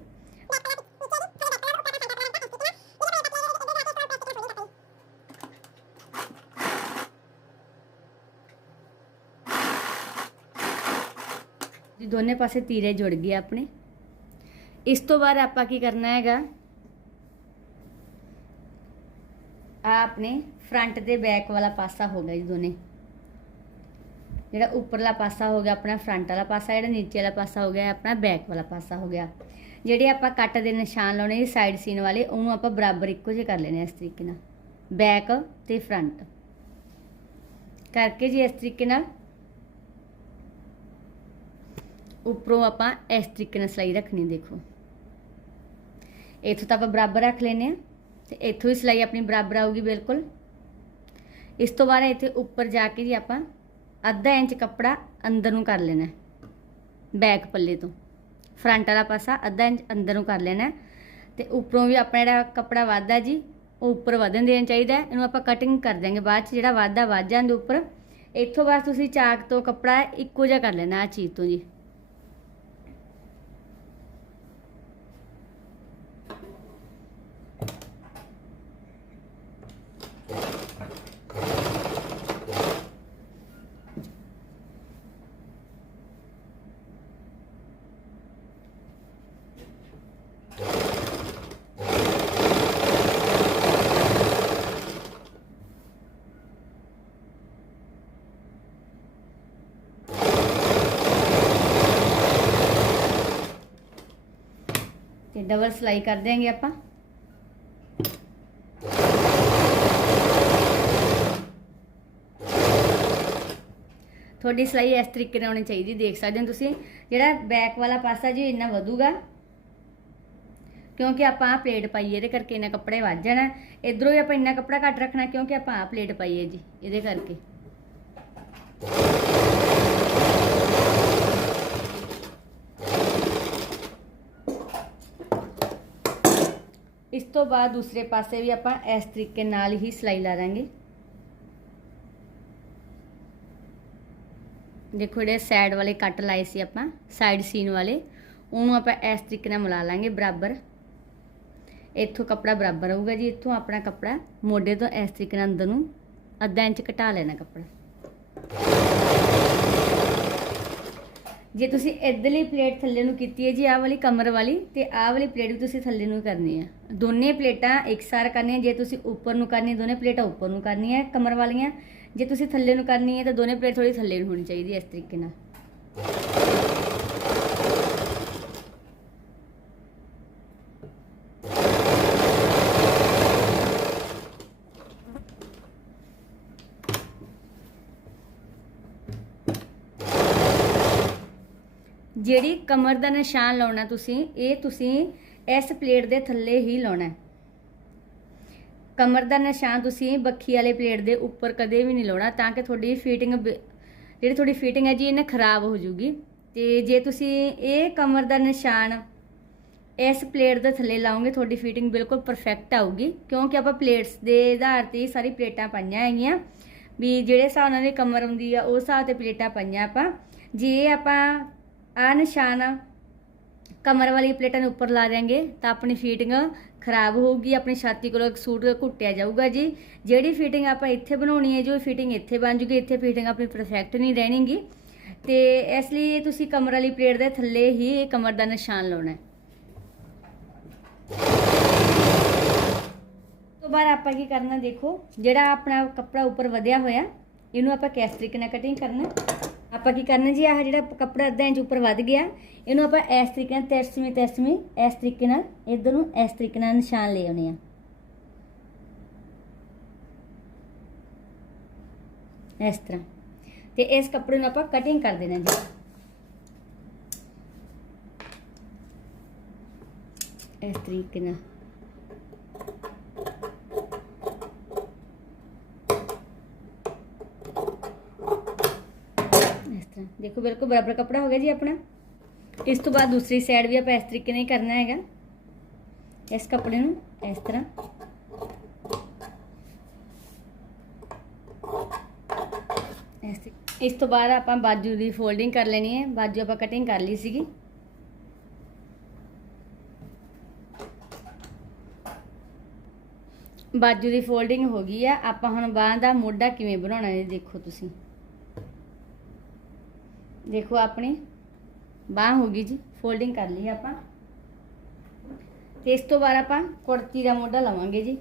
ਜੀ, ਦੋਨੇ ਪਾਸੇ ਤੀਰੇ ਜੁੜ ਗਏ ਆਪਣੇ। ਇਸ ਤੋਂ ਬਾਅਦ ਆਪਾਂ ਕੀ ਕਰਨਾ ਹੈਗਾ ਆ ਆਪਣੇ ਫਰੰਟ ਤੇ ਬੈਕ ਵਾਲਾ ਪਾਸਾ ਹੋ ਗਿਆ ਜੀ ਦੋਨੇ। ਜਿਹੜਾ ਉੱਪਰਲਾ ਪਾਸਾ ਹੋ ਗਿਆ, ਆਪਣਾ ਫਰੰਟ ਵਾਲਾ ਪਾਸਾ, ਜਿਹੜਾ ਨੀਚੇ ਵਾਲਾ ਪਾਸਾ ਹੋ ਗਿਆ, ਆਪਣਾ ਬੈਕ ਵਾਲਾ ਪਾਸਾ ਹੋ ਗਿਆ। ਜਿਹੜੇ ਆਪਾਂ ਕੱਟ ਦੇ ਨਿਸ਼ਾਨ ਲਾਉਣੇ ਜੀ ਸਾਈਡ ਸੀਨ ਵਾਲੇ, ਉਹਨੂੰ ਆਪਾਂ ਬਰਾਬਰ ਇੱਕੋ ਜਿਹੇ ਕਰ ਲੈਣੇ ਇਸ ਤਰੀਕੇ ਨਾਲ। ਬੈਕ ਤੇ ਫਰੰਟ ਕਰਕੇ ਜੀ ਇਸ ਤਰੀਕੇ ਨਾਲ। ਉੱਪਰੋਂ ਆਪਾਂ ਇਸ ਤਰੀਕੇ ਨਾਲ ਸਿਲਾਈ ਰੱਖਣੀ ਦੇਖੋ। ਇੱਥੋਂ ਤਾਂ ਆਪਾਂ ਬਰਾਬਰ ਰੱਖ ਲੈਨੇ ਆ ਤੇ ਇੱਥੋਂ ਹੀ ਸਿਲਾਈ ਆਪਣੀ ਬਰਾਬਰ ਆਊਗੀ, ਬਿਲਕੁਲ। ਇਸ ਤੋਂ ਬਾਅਦ ਇੱਥੇ ਉੱਪਰ ਜਾ ਕੇ ਜੀ ਆਪਾਂ ਅੱਧਾ ਇੰਚ ਕੱਪੜਾ ਅੰਦਰ ਨੂੰ ਕਰ ਲੈਣਾ ਬੈਕ ਪੱਲੇ ਤੋਂ। ਫਰੰਟ ਵਾਲਾ ਪਾਸਾ ਅੱਧਾ ਇੰਚ ਅੰਦਰ ਨੂੰ ਕਰ ਲੈਣਾ ਤੇ ਉੱਪਰੋਂ ਵੀ ਆਪਣਾ ਜਿਹੜਾ ਕੱਪੜਾ ਵਾਧਾ ਜੀ, ਉਹ ਉੱਪਰ ਵਧਣ ਦੇਣਾ ਚਾਹੀਦਾ ਇਹਨੂੰ ਆਪਾਂ ਕਟਿੰਗ ਕਰ ਦਿਆਂਗੇ ਬਾਅਦ ਚ, ਜਿਹੜਾ ਵਾਧਾ ਵੱਧ ਜਾਂਦੇ ਉੱਪਰ। ਇੱਥੋਂ ਬਾਅਦ ਤੁਸੀਂ ਚਾਕ ਤੋਂ ਕੱਪੜਾ ਇੱਕੋ ਜਿਹਾ ਕਰ ਲੈਣਾ ਆ ਚੀਜ਼ ਤੋਂ ਜੀ। ਡਬਲ ਸਿਲਾਈ ਕਰ ਦਿਆਂਗੇ ਆਪਾਂ। ਤੁਹਾਡੀ ਸਿਲਾਈ ਇਸ ਤਰੀਕੇ ਨਾਲ ਹੋਣੀ ਚਾਹੀਦੀ, ਦੇਖ ਸਕਦੇ ਹੋ ਤੁਸੀਂ। ਜਿਹੜਾ ਬੈਕ ਵਾਲਾ ਪਾਸਾ ਜੀ ਇੰਨਾ ਵਧੂਗਾ, ਕਿਉਂਕਿ ਆਪਾਂ ਆ ਪਲੇਟ ਪਾਈਏ, ਇਹਦੇ ਕਰਕੇ ਇੰਨਾ ਕੱਪੜੇ ਵੱਜ ਜਾਣਾ। ਇਧਰੋਂ ਹੀ ਆਪਾਂ ਇੰਨਾ ਕੱਪੜਾ ਘੱਟ ਰੱਖਣਾ, ਕਿਉਂਕਿ ਆਪਾਂ ਆ ਪਲੇਟ ਪਾਈਏ ਜੀ, ਇਹਦੇ ਕਰਕੇ। ਤੋਂ ਬਾਅਦ ਦੂਸਰੇ ਪਾਸੇ ਵੀ ਆਪਾਂ ਇਸ ਤਰੀਕੇ ਨਾਲ ਹੀ ਸਿਲਾਈ ਲਾ ਦਾਂਗੇ। ਦੇਖੋ ਜਿਹੜੇ ਸਾਈਡ ਵਾਲੇ ਕੱਟ ਲਾਏ ਸੀ ਆਪਾਂ ਸਾਈਡ ਸੀਨ ਵਾਲੇ, ਉਹਨੂੰ ਆਪਾਂ ਇਸ ਤਰੀਕੇ ਨਾਲ ਮਿਲਾ ਲਾਂਗੇ ਬਰਾਬਰ। ਇੱਥੋਂ ਕੱਪੜਾ ਬਰਾਬਰ ਆਊਗਾ ਜੀ, ਇੱਥੋਂ ਆਪਣਾ ਕੱਪੜਾ ਮੋਢੇ ਤੋਂ ਇਸ ਤਰੀਕੇ ਨਾਲ ਅੰਦਰ ਨੂੰ ਅੱਧਾ ਇੰਚ ਘਟਾ ਲੈਣਾ ਕੱਪੜਾ। ਜੇ ਤੁਸੀਂ ਇਧਰਲੀ ਪਲੇਟ ਥੱਲੇ ਨੂੰ ਕੀਤੀ ਹੈ ਜੀ, ਆਹ ਵਾਲੀ ਕਮਰ ਵਾਲੀ, ਤੇ ਆਹ ਵਾਲੀ ਪਲੇਟ ਵੀ ਤੁਸੀਂ ਥੱਲੇ ਨੂੰ ਕਰਨੀ ਹੈ। ਦੋਨੇ ਪਲੇਟਾਂ ਇਕਸਾਰ ਕਰਨੀਆਂ, ਜੇ ਤੁਸੀਂ ਉੱਪਰ ਨੂੰ ਕਰਨੀ, ਦੋਨੇ ਪਲੇਟਾਂ ਉੱਪਰ ਨੂੰ ਕਰਨੀਆਂ ਹੈ ਕਮਰ ਵਾਲੀਆਂ। ਜੇ ਤੁਸੀਂ ਥੱਲੇ ਨੂੰ ਕਰਨੀ ਹੈ, ਤਾਂ ਦੋਨੇ ਪਲੇਟ ਥੋੜੀ ਥੱਲੇ ਨੂੰ ਹੋਣੀ ਚਾਹੀਦੀ ਹੈ ਇਸ ਤਰੀਕੇ ਨਾਲ। ਜਿਹੜੀ ਕਮਰ ਦਾ ਨਿਸ਼ਾਨ ਲਾਉਣਾ ਤੁਸੀਂ, ਇਹ ਤੁਸੀਂ ਇਸ ਪਲੇਟ ਦੇ ਥੱਲੇ ਹੀ ਲਾਉਣਾ ਕਮਰ ਦਾ ਨਿਸ਼ਾਨ ਤੁਸੀਂ ਬੱਖੀ ਵਾਲੇ ਪਲੇਟ ਦੇ ਉੱਪਰ ਕਦੇ ਵੀ ਨਹੀਂ ਲਾਉਣਾ, ਤਾਂ ਕਿ ਤੁਹਾਡੀ ਫਿਟਿੰਗ ਜਿਹੜੀ ਤੁਹਾਡੀ ਫਿਟਿੰਗ ਹੈ ਜੀ ਇਹਨੇ ਖਰਾਬ ਹੋ ਜੂਗੀ ਤੇ ਜੇ ਤੁਸੀਂ ਇਹ ਕਮਰ ਦਾ ਨਿਸ਼ਾਨ ਇਸ ਪਲੇਟ ਦੇ ਥੱਲੇ ਲਾਓਗੇ, ਤੁਹਾਡੀ ਫਿਟਿੰਗ ਬਿਲਕੁਲ ਪਰਫੈਕਟ ਆਊਗੀ, ਕਿਉਂਕਿ ਆਪਾਂ ਪਲੇਟਸ ਦੇ ਆਧਾਰ ਤੇ ਸਾਰੀ ਪਲੇਟਾਂ ਪਾਈਆਂ ਹੈਗੀਆਂ। ਵੀ ਜਿਹੜੇ ਹਿਸਾਬ ਨਾਲ ਦੀ ਕਮਰ ਹੁੰਦੀ ਆ, ਉਸ ਹਿਸਾਬ ਤੇ ਪਲੇਟਾਂ ਪਾਈਆਂ ਆਪਾਂ। ਜੇ ਆਪਾਂ ਆ ਨਿਸ਼ਾਨ ਕਮਰ ਵਾਲੀ ਪਲੇਟਾਂ ਨੂੰ ਉੱਪਰ ਲਾ ਦਿਆਂਗੇ ਤਾਂ ਆਪਣੀ ਫਿਟਿੰਗ ਖਰਾਬ ਹੋਊਗੀ, ਆਪਣੀ ਛਾਤੀ ਕੋਲੋਂ ਇੱਕ ਸੂਟ ਘੁੱਟਿਆ ਜਾਊਗਾ ਜੀ। ਜਿਹੜੀ ਫਿਟਿੰਗ ਆਪਾਂ ਇੱਥੇ ਬਣਾਉਣੀ ਹੈ, ਜੋ ਫਿਟਿੰਗ ਇੱਥੇ ਬਣ ਜੂਗੀ, ਇੱਥੇ ਫਿਟਿੰਗ ਆਪਣੀ ਪਰਫੈਕਟ ਨਹੀਂ ਰਹਿਣੀਗੀ। ਤੇ ਇਸ ਲਈ ਤੁਸੀਂ ਕਮਰ ਵਾਲੀ ਪਲੇਟ ਦੇ ਥੱਲੇ ਹੀ ਇਹ ਕਮਰ ਦਾ ਨਿਸ਼ਾਨ ਲਾਉਣਾ ਹੈ। ਤੋਂ ਬਾਅਦ ਆਪਾਂ ਕੀ ਕਰਨਾ ਦੇਖੋ, ਜਿਹੜਾ ਆਪਣਾ ਕੱਪੜਾ ਉੱਪਰ ਵਧਿਆ ਹੋਇਆ, ਇਹਨੂੰ ਆਪਾਂ ਕਿਸ ਨਾਲ ਕਟਿੰਗ ਕਰਨਾ ਆਪਾਂ ਕੀ ਕਰਨਾ ਜੀ? ਆਹ ਜਿਹੜਾ ਕੱਪੜਾ ਅੱਧਾ ਇੰਚ ਉੱਪਰ ਵੱਧ ਗਿਆ, ਇਹਨੂੰ ਆਪਾਂ ਇਸ ਤਰੀਕੇ ਨਾਲ ਤਿਰਸਵੀਂ ਤਿਰਸਵੀਂ, ਇਸ ਤਰੀਕੇ ਨਾਲ ਇਧਰ ਨੂੰ ਇਸ ਤਰੀਕੇ ਨਾਲ ਨਿਸ਼ਾਨ ਲੈ ਆਉਣੇ ਆ। ਇਸ ਤਰ੍ਹਾਂ। ਤੇ ਇਸ ਕੱਪੜੇ ਨੂੰ ਆਪਾਂ ਕਟਿੰਗ ਕਰ ਦੇਣਾ ਜੀ। ਇਸ ਤਰੀਕੇ ਨਾਲ ਇਸ ਤਰ੍ਹਾਂ ਦੇਖੋ, ਬਿਲਕੁਲ ਬਰਾਬਰ ਕੱਪੜਾ ਹੋ ਗਿਆ ਜੀ ਆਪਣਾ। ਇਸ ਤੋਂ ਬਾਅਦ ਦੂਸਰੀ ਸਾਈਡ ਵੀ ਆਪਾਂ ਇਸ ਤਰੀਕੇ ਨਾਲ ਹੀ ਕਰਨਾ ਹੈਗਾ। ਇਸ ਕੱਪੜੇ ਨੂੰ ਇਸ ਤਰ੍ਹਾਂ। ਇਸ ਤੋਂ ਬਾਅਦ ਆਪਾਂ ਬਾਜੂ ਦੀ ਫੋਲਡਿੰਗ ਕਰ ਲੈਣੀ ਹੈ। ਬਾਜੂ ਆਪਾਂ ਕਟਿੰਗ ਕਰ ਲਈ ਸੀਗੀ। ਬਾਜੂ ਦੀ ਫੋਲਡਿੰਗ ਹੋ ਗਈ ਆ। ਆਪਾਂ ਹੁਣ ਬਾਹਾਂ ਦਾ ਮੋਢਾ ਕਿਵੇਂ ਬਣਾਉਣਾ ਹੈ, ਦੇਖੋ ਤੁਸੀਂ। ਦੇਖੋ ਆਪਣੀ ਬਾਹ ਹੋ ਗਈ ਜੀ ਫੋਲਡਿੰਗ ਕਰ ਲਈ ਆਪਾਂ। ਤੇ ਇਸ ਤੋਂ ਬਾਅਦ ਆਪਾਂ ਕੁੜਤੀ ਦਾ ਮੋਢਾ ਲਵਾਂਗੇ ਜੀ।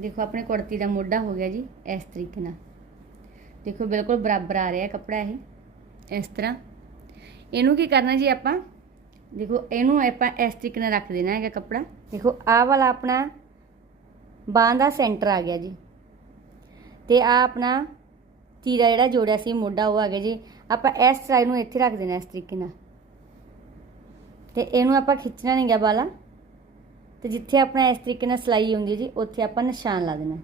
ਦੇਖੋ ਆਪਣੇ ਕੁੜਤੀ ਦਾ ਮੋਢਾ ਹੋ ਗਿਆ ਜੀ, ਇਸ ਤਰੀਕੇ ਨਾਲ। ਦੇਖੋ ਬਿਲਕੁਲ ਬਰਾਬਰ ਆ ਰਿਹਾ ਕੱਪੜਾ ਇਹ, ਇਸ ਤਰ੍ਹਾਂ। ਇਹਨੂੰ ਕੀ ਕਰਨਾ ਜੀ ਆਪਾਂ? ਦੇਖੋ ਇਹਨੂੰ ਆਪਾਂ ਇਸ ਤਰੀਕੇ ਨਾਲ ਰੱਖ ਦੇਣਾ ਹੈਗਾ ਕੱਪੜਾ। ਦੇਖੋ ਆਹ ਵਾਲਾ ਆਪਣਾ ਬਾਂਹ ਦਾ ਸੈਂਟਰ ਆ ਗਿਆ ਜੀ। ਤੇ ਆ ਆਪਣਾ ਤੀਰਾ ਜਿਹੜਾ ਜੋੜਿਆ ਸੀ, ਮੋਢਾ ਉਹ ਆ ਗਿਆ ਜੀ। ਆਪਾਂ ਇਸ ਸਾਈਡ ਨੂੰ ਇੱਥੇ ਰੱਖ ਦੇਣਾ ਇਸ ਤਰੀਕੇ ਨਾਲ। ਤੇ ਇਹਨੂੰ ਆਪਾਂ ਖਿੱਚਣਾ ਨਹੀਂ ਗਿਆ ਬਾਲਾ। ਤੇ ਜਿੱਥੇ ਆਪਣਾ ਇਸ ਤਰੀਕੇ ਨਾਲ ਸਲਾਈ ਹੁੰਦੀ ਜੀ, ਉੱਥੇ ਆਪਾਂ ਨਿਸ਼ਾਨ ਲਾ ਦੇਣਾ।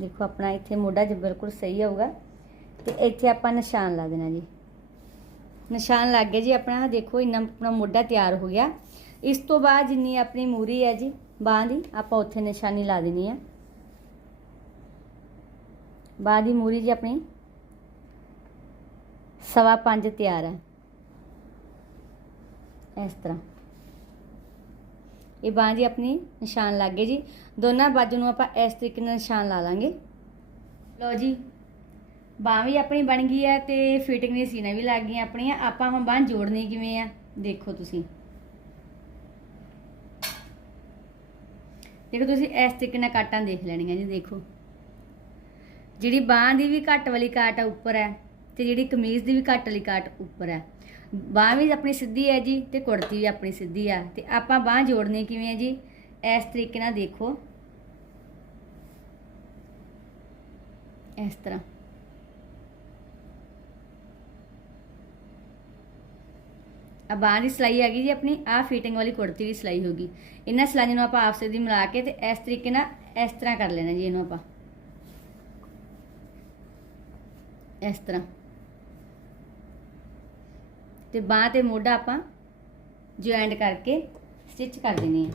ਦੇਖੋ ਆਪਣਾ ਇੱਥੇ ਮੋਢਾ ਜੇ ਬਿਲਕੁਲ ਸਹੀ ਹੋਊਗਾ ਤੇ ਇੱਥੇ ਆਪਾਂ ਨਿਸ਼ਾਨ ਲਾ ਦੇਣਾ ਜੀ। ਨਿਸ਼ਾਨ ਲੱਗ ਗਿਆ ਜੀ, ਆਪਣਾ ਦੇਖੋ ਇੰਨਾ ਆਪਣਾ ਮੋਢਾ ਤਿਆਰ ਹੋ ਗਿਆ। ਇਸ ਤੋਂ ਬਾਅਦ ਜਿੰਨੀ ਆਪਣੀ ਮੂਰੀ ਹੈ ਜੀ, ਬਾਂਹ ਦੀ, ਆਪਾਂ ਉੱਥੇ ਨਿਸ਼ਾਨੀ ਲਾ ਦੇਣੀ ਆ। ਬਾਂਹ ਦੀ ਮੂਰੀ ਜੀ ਆਪਣੀ। ਸਵਾ ਪੰਜ ਤਿਆਰ ਹੈ। ਇਸ ਤਰ੍ਹਾਂ। ਇਹ ਬਾਂਹ ਦੀ ਆਪਣੀ ਨਿਸ਼ਾਨ ਲੱਗ ਗਏ ਜੀ। ਦੋਨਾਂ ਬਾਜੂ ਨੂੰ ਆਪਾਂ ਇਸ ਤਰੀਕੇ ਨਾਲ ਨਿਸ਼ਾਨ ਲਾ ਲਾਂਗੇ। ਲਓ ਜੀ, ਬਾਂਹ ਵੀ ਆਪਣੀ ਬਣ ਗਈ ਹੈ ਤੇ ਫਿਟਿੰਗ ਦੀ ਸੀਨਾ ਵੀ ਲੱਗ ਗਈਆਂ ਆਪਣੀਆਂ। ਆਪਾਂ ਹੁਣ ਬਾਂਹ ਜੋੜਨੀ ਕਿਵੇਂ ਆ, ਦੇਖੋ ਤੁਸੀਂ। ਦੇਖੋ ਤੁਸੀਂ ਇਸ ਤਰੀਕੇ ਨਾਲ ਕਾਟਾਂ ਦੇਖ ਲੈਣੀਆਂ ਜੀ, ਦੇਖੋ। ਜਿਹੜੀ ਬਾਂਹ ਦੀ ਵੀ ਘੱਟ ਵਾਲੀ ਕਾਟ ਆ ਉੱਪਰ ਹੈ ਤੇ ਜਿਹੜੀ ਕਮੀਜ਼ ਦੀ ਵੀ ਘੱਟ ਵਾਲੀ ਕਾਟ ਉੱਪਰ ਹੈ। ਬਾਂਹ ਵੀ ਆਪਣੀ ਸਿੱਧੀ ਹੈ ਜੀ ਤੇ ਕੁੜਤੀ ਵੀ ਆਪਣੀ ਸਿੱਧੀ ਆ। ਤੇ ਆਪਾਂ ਬਾਂਹ ਜੋੜਨੀ ਕਿਵੇਂ ਹੈ ਜੀ? ਇਸ ਤਰੀਕੇ ਨਾਲ ਦੇਖੋ। ਇਸ ਤਰ੍ਹਾਂ। ਆ ਬਾਂਹ ਦੀ ਸਿਲਾਈ ਹੈਗੀ ਜੀ ਆਪਣੀ ਆ ਫਿਟਿੰਗ ਵਾਲੀ ਕੁੜਤੀ ਦੀ ਸਿਲਾਈ ਹੋ ਗਈ। ਇਹਨਾਂ ਸਿਲਾਈਆਂ ਨੂੰ ਆਪਾਂ ਆਪਸੇ ਦੀ ਮਿਲਾ ਕੇ ਤੇ ਇਸ ਤਰੀਕੇ ਨਾਲ ਇਸ ਤਰ੍ਹਾਂ ਕਰ ਲੈਣਾ ਜੀ ਇਹਨੂੰ ਆਪਾਂ। ਇਸ ਤਰ੍ਹਾਂ। ਤੇ ਬਾਹ ਤੇ ਮੋਢਾ ਆਪਾਂ ਜੁਆਇੰਟ ਕਰਕੇ ਸਟਿਚ ਕਰ ਦੇਣੀ ਹੈ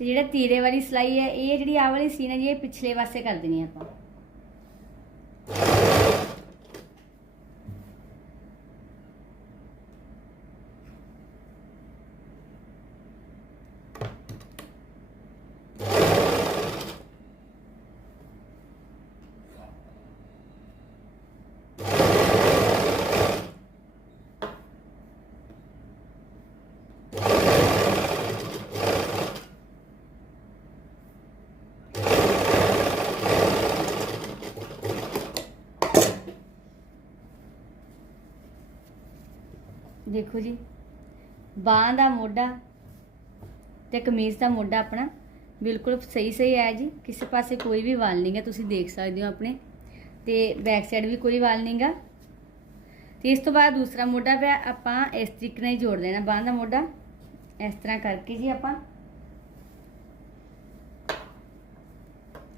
ਤੇ ਜਿਹੜਾ ਤੀਰੇ ਵਾਲੀ ਸਿਲਾਈ ਹੈ, ਇਹ ਜਿਹੜੀ ਆਹ ਵਾਲੀ ਸੀਨ ਹੈ ਜੀ, ਇਹ ਪਿਛਲੇ ਪਾਸੇ ਕਰ ਦੇਣੀ ਹੈ ਆਪਾਂ। ਦੇਖੋ ਜੀ। ਬਾਂਹ ਦਾ ਮੋਢਾ ਤੇ ਕਮੀਜ਼ ਦਾ ਮੋਢਾ ਆਪਣਾ ਬਿਲਕੁਲ ਸਹੀ ਸਹੀ ਹੈ ਜੀ। ਕਿਸੇ ਪਾਸੇ ਕੋਈ ਵੀ ਵਾਲ ਨਹੀਂ ਨਹੀਂਗਾ ਤੁਸੀਂ ਦੇਖ ਸਕਦੇ ਹੋ ਆਪਣੇ। ਤੇ ਬੈਕ ਸਾਈਡ ਵੀ ਕੋਈ ਵਾਲ ਨਹੀਂਗਾ ਤੇ ਇਸ ਤੋਂ ਬਾਅਦ ਦੂਸਰਾ ਮੋਢਾ ਪਿਆ, ਆਪਾਂ ਇਸ ਤਰੀਕੇ ਨਾਲ ਹੀ ਜੋੜ ਦੇਣਾ ਬਾਂਹ ਦਾ ਮੋਢਾ। ਇਸ ਤਰ੍ਹਾਂ ਕਰਕੇ ਜੀ ਆਪਾਂ।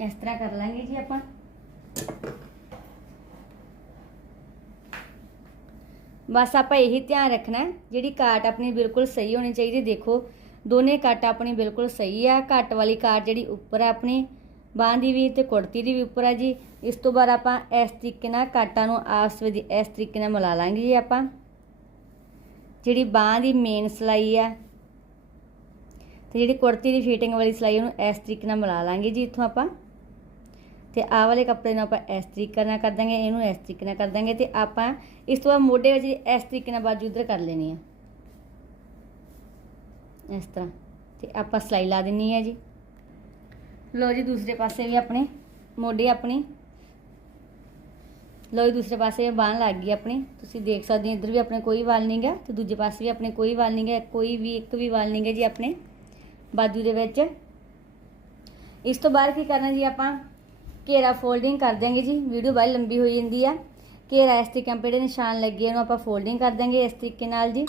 ਇਸ ਤਰ੍ਹਾਂ ਕਰ ਲਾਂਗੇ ਜੀ ਆਪਾਂ। ਬਸ ਆਪਾਂ ਇਹੀ ਧਿਆਨ ਰੱਖਣਾ ਜਿਹੜੀ ਕਾਟ ਆਪਣੀ ਬਿਲਕੁਲ ਸਹੀ ਹੋਣੀ ਚਾਹੀਦੀ ਦੇਖੋ। ਦੋਨੇ ਕੱਟ ਆਪਣੀ ਬਿਲਕੁਲ ਸਹੀ ਆ, ਘੱਟ ਵਾਲੀ ਕਾਟ ਜਿਹੜੀ ਉੱਪਰ ਆ ਆਪਣੀ, ਬਾਂਹ ਦੀ ਵੀ ਤੇ ਕੁੜਤੀ ਦੀ ਵੀ ਉੱਪਰ ਆ ਜੀ। ਇਸ ਤੋਂ ਬਾਅਦ ਆਪਾਂ ਇਸ ਤਰੀਕੇ ਨਾਲ ਕਾਟਾਂ ਨੂੰ ਆਪਸ ਵਿੱਚ ਇਸ ਤਰੀਕੇ ਨਾਲ ਮਿਲਾ ਲਾਂਗੇ ਜੀ ਆਪਾਂ। ਜਿਹੜੀ ਬਾਂਹ ਦੀ ਮੇਨ ਸਿਲਾਈ ਆ, ਤੇ ਜਿਹੜੀ ਕੁੜਤੀ ਦੀ ਫਿਟਿੰਗ ਵਾਲੀ ਸਿਲਾਈ, ਉਹਨੂੰ ਇਸ ਤਰੀਕੇ ਨਾਲ ਮਿਲਾ ਲਾਂਗੇ ਜੀ ਇੱਥੋਂ ਆਪਾਂ। ਤੇ ਆਹ ਵਾਲੇ ਕੱਪੜੇ ਨੂੰ ਆਪਾਂ ਇਸ ਤਰੀਕੇ ਨਾਲ ਕਰ ਦਾਂਗੇ, ਇਹਨੂੰ ਇਸ ਤਰੀਕੇ ਨਾਲ ਕਰ ਦਾਂਗੇ ਤੇ ਆਪਾਂ ਇਸ ਤੋਂ ਬਾਅਦ ਮੋਢੇ ਵਿੱਚ ਇਸ ਤਰੀਕੇ ਨਾਲ ਬਾਜੂ ਉਧਰ ਕਰ ਲੈਣੀ ਆ। ਇਸ ਤਰ੍ਹਾਂ, ਤੇ ਆਪਾਂ ਸਲਾਈ ਲਾ ਦੇਣੀ ਹੈ ਜੀ। ਲੋ ਜੀ ਦੂਸਰੇ ਪਾਸੇ ਵੀ ਆਪਣੇ ਮੋਢੇ ਆਪਣੀ। ਲੋ ਜੀ ਦੂਸਰੇ ਪਾਸੇ ਬਾਂਹ ਲੱਗ ਗਈ ਆਪਣੀ। ਤੁਸੀਂ ਦੇਖ ਸਕਦੇ ਹੋ ਇੱਧਰ ਵੀ ਆਪਣੇ ਕੋਈ ਵਾਲ ਨਹੀਂ ਗਾ, ਤੇ ਦੂਜੇ ਪਾਸੇ ਵੀ ਆਪਣੇ ਕੋਈ ਵਾਲ ਨਹੀਂ ਗਾ, ਕੋਈ ਵੀ ਇੱਕ ਵੀ ਵਾਲ ਨਹੀਂ ਗਾ ਜੀ ਆਪਣੇ ਬਾਜੂ ਦੇ ਵਿੱਚ। ਇਸ ਤੋਂ ਬਾਅਦ ਕੀ ਕਰਨਾ ਜੀ ਆਪਾਂ ਘੇਰਾ ਫੋਲਡਿੰਗ ਕਰ ਦਾਂਗੇ ਜੀ। ਵੀਡੀਓ ਬਾਹਲੀ ਲੰਬੀ ਹੋ ਜਾਂਦੀ ਆ। ਘੇਰਾ ਇਸ ਤਰੀਕੇ ਨਾਲ ਨਿਸ਼ਾਨ ਲੱਗੇ ਉਹਨੂੰ ਆਪਾਂ ਫੋਲਡਿੰਗ ਕਰ ਦਾਂਗੇ ਇਸ ਤਰੀਕੇ ਨਾਲ ਜੀ।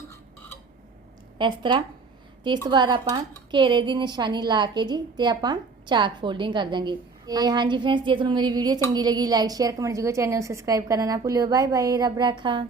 ਇਸ ਤਰ੍ਹਾਂ। ਤੇ ਇਸ ਤੋਂ ਬਾਅਦ ਆਪਾਂ ਘੇਰੇ ਦੀ ਨਿਸ਼ਾਨੀ ਲਾ ਕੇ ਜੀ, ਤੇ ਆਪਾਂ ਚਾਕ ਫੋਲਡਿੰਗ ਕਰ ਦਾਂਗੇ ਤੇ ਹਾਂਜੀ ਫਰੈਂਡਸ ਜੇ ਤੁਹਾਨੂੰ ਮੇਰੀ ਵੀਡੀਓ ਚੰਗੀ ਲੱਗੀ ਲਾਈਕ ਸ਼ੇਅਰ ਕਮੈਂਟ ਜਰੂਰ ਚੈਨਲ ਨੂੰ ਸਬਸਕ੍ਰਾਈਬ ਕਰਨਾ ਨਾ ਭੁੱਲਿਓ। ਬਾਏ ਬਾਏ ਰੱਬ ਰਾਖਾ।